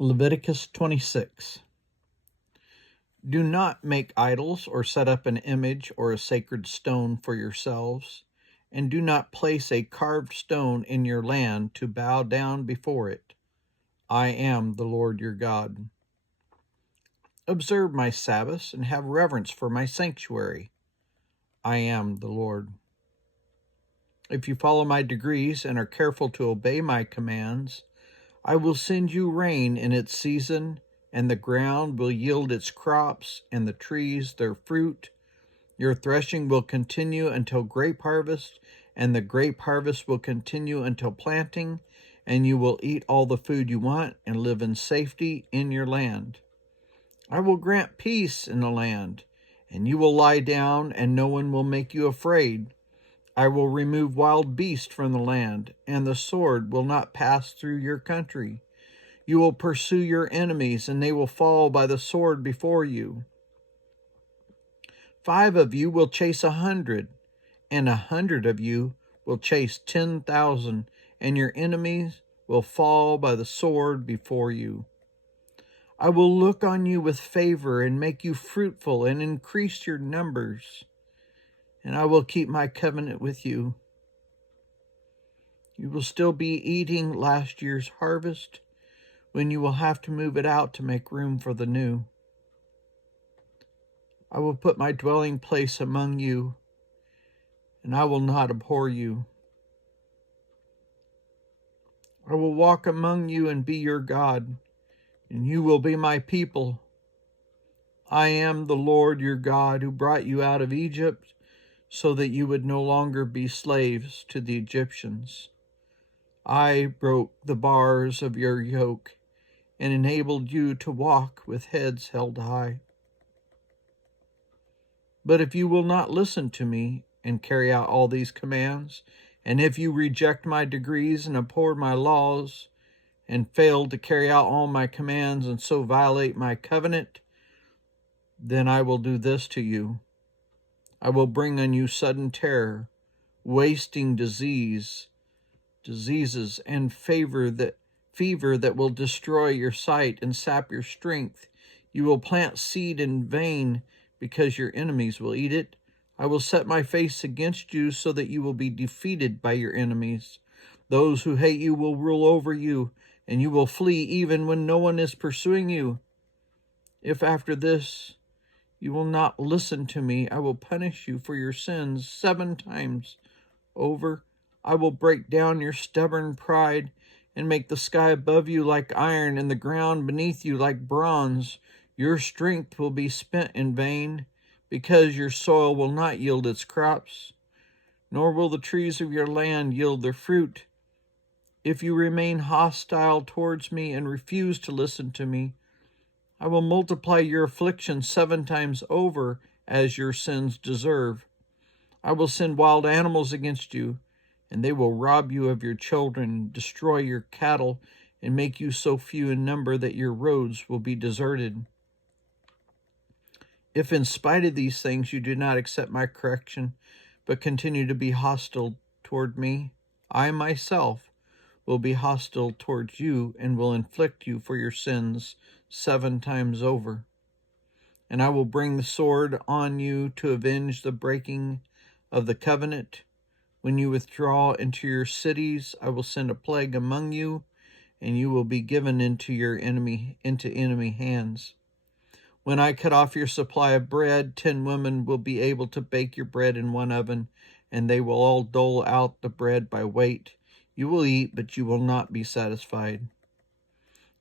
Leviticus 26. Do not make idols or set up an image or a sacred stone for yourselves, and do not place a carved stone in your land to bow down before it. I am the Lord your God. Observe my Sabbaths and have reverence for my sanctuary. I am the Lord. If you follow my decrees and are careful to obey my commands, I will send you rain in its season, and the ground will yield its crops, and the trees their fruit. Your threshing will continue until grape harvest, and the grape harvest will continue until planting, and you will eat all the food you want and live in safety in your land. I will grant peace in the land, and you will lie down, and no one will make you afraid. I will remove wild beasts from the land, and the sword will not pass through your country. You will pursue your enemies, and they will fall by the sword before you. 5 of you will chase 100, and 100 of you will chase 10,000, and your enemies will fall by the sword before you. I will look on you with favor and make you fruitful and increase your numbers, and I will keep my covenant with you. You will still be eating last year's harvest, when you will have to move it out to make room for the new. I will put my dwelling place among you, and I will not abhor you. I will walk among you and be your God, and you will be my people. I am the Lord your God who brought you out of Egypt so that you would no longer be slaves to the Egyptians. I broke the bars of your yoke and enabled you to walk with heads held high. But if you will not listen to me and carry out all these commands, and if you reject my decrees and abhor my laws, and fail to carry out all my commands and so violate my covenant, then I will do this to you. I will bring on you sudden terror, wasting diseases, and fever that will destroy your sight and sap your strength. You will plant seed in vain because your enemies will eat it. I will set my face against you so that you will be defeated by your enemies. Those who hate you will rule over you, and you will flee even when no one is pursuing you. If after this you will not listen to me, I will punish you for your sins 7 times over. I will break down your stubborn pride and make the sky above you like iron and the ground beneath you like bronze. Your strength will be spent in vain, because your soil will not yield its crops, nor will the trees of your land yield their fruit. If you remain hostile towards me and refuse to listen to me, I will multiply your affliction 7 times over as your sins deserve. I will send wild animals against you, and they will rob you of your children, destroy your cattle, and make you so few in number that your roads will be deserted. If in spite of these things you do not accept my correction, but continue to be hostile toward me, I myself will be hostile towards you and will inflict you for your sins 7 times over. And I will bring the sword on you to avenge the breaking of the covenant. When you withdraw into your cities, I will send a plague among you, and you will be given into enemy hands. When I cut off your supply of bread, 10 women will be able to bake your bread in one oven, and they will all dole out the bread by weight. You will eat, but you will not be satisfied.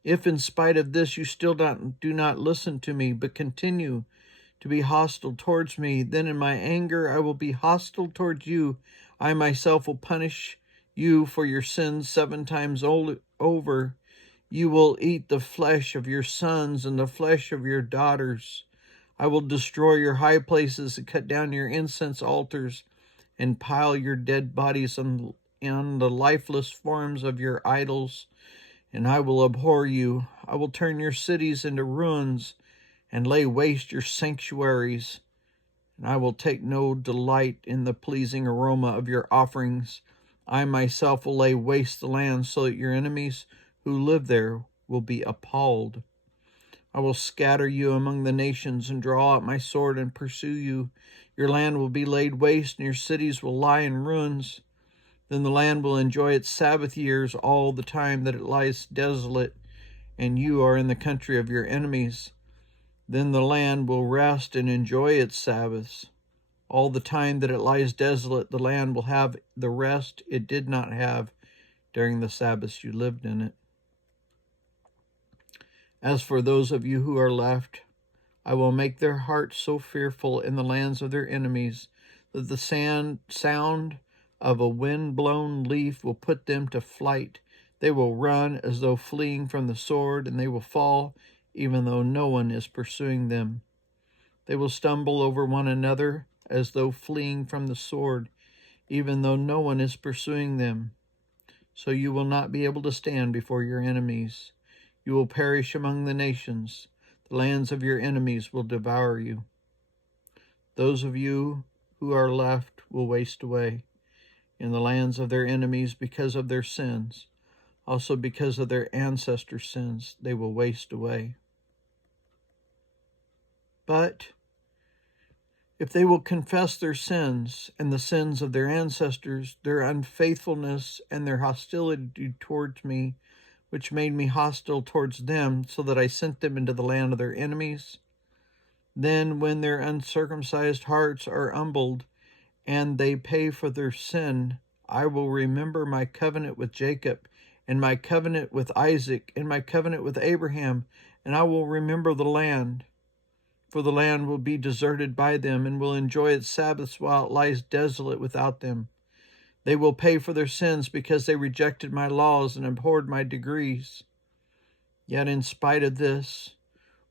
If in spite of this you still do not listen to me, but continue to be hostile towards me, then in my anger I will be hostile towards you. I myself will punish you for your sins 7 times over. You will eat the flesh of your sons and the flesh of your daughters. I will destroy your high places and cut down your incense altars and pile your dead bodies on the lifeless forms of your idols, and I will abhor you. I will turn your cities into ruins and lay waste your sanctuaries, and I will take no delight in the pleasing aroma of your offerings. I myself will lay waste the land so that your enemies who live there will be appalled. I will scatter you among the nations and draw out my sword and pursue you. Your land will be laid waste, and your cities will lie in ruins. Then the land will enjoy its Sabbath years all the time that it lies desolate, and you are in the country of your enemies. Then the land will rest and enjoy its Sabbaths. All the time that it lies desolate, the land will have the rest it did not have during the Sabbaths you lived in it. As for those of you who are left, I will make their hearts so fearful in the lands of their enemies that the sound of a wind-blown leaf will put them to flight. They will run as though fleeing from the sword, and they will fall even though no one is pursuing them. They will stumble over one another as though fleeing from the sword, even though no one is pursuing them. So you will not be able to stand before your enemies. You will perish among the nations. The lands of your enemies will devour you. Those of you who are left will waste away in the lands of their enemies because of their sins. Also because of their ancestors' sins, they will waste away. But if they will confess their sins and the sins of their ancestors, their unfaithfulness and their hostility towards me, which made me hostile towards them, so that I sent them into the land of their enemies, then when their uncircumcised hearts are humbled and they pay for their sin, I will remember my covenant with Jacob and my covenant with Isaac and my covenant with Abraham, and I will remember the land. For the land will be deserted by them and will enjoy its Sabbaths while it lies desolate without them. They will pay for their sins because they rejected my laws and abhorred my decrees. Yet in spite of this,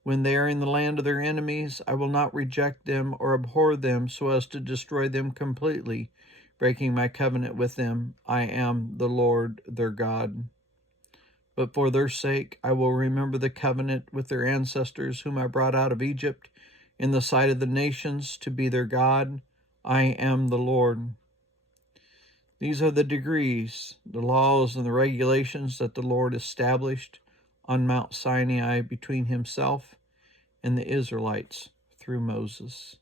when they are in the land of their enemies, I will not reject them or abhor them so as to destroy them completely, breaking my covenant with them. I am the Lord their God. But for their sake, I will remember the covenant with their ancestors, whom I brought out of Egypt in the sight of the nations to be their God. I am the Lord. These are the decrees, the laws, and the regulations that the Lord established on Mount Sinai between himself and the Israelites through Moses.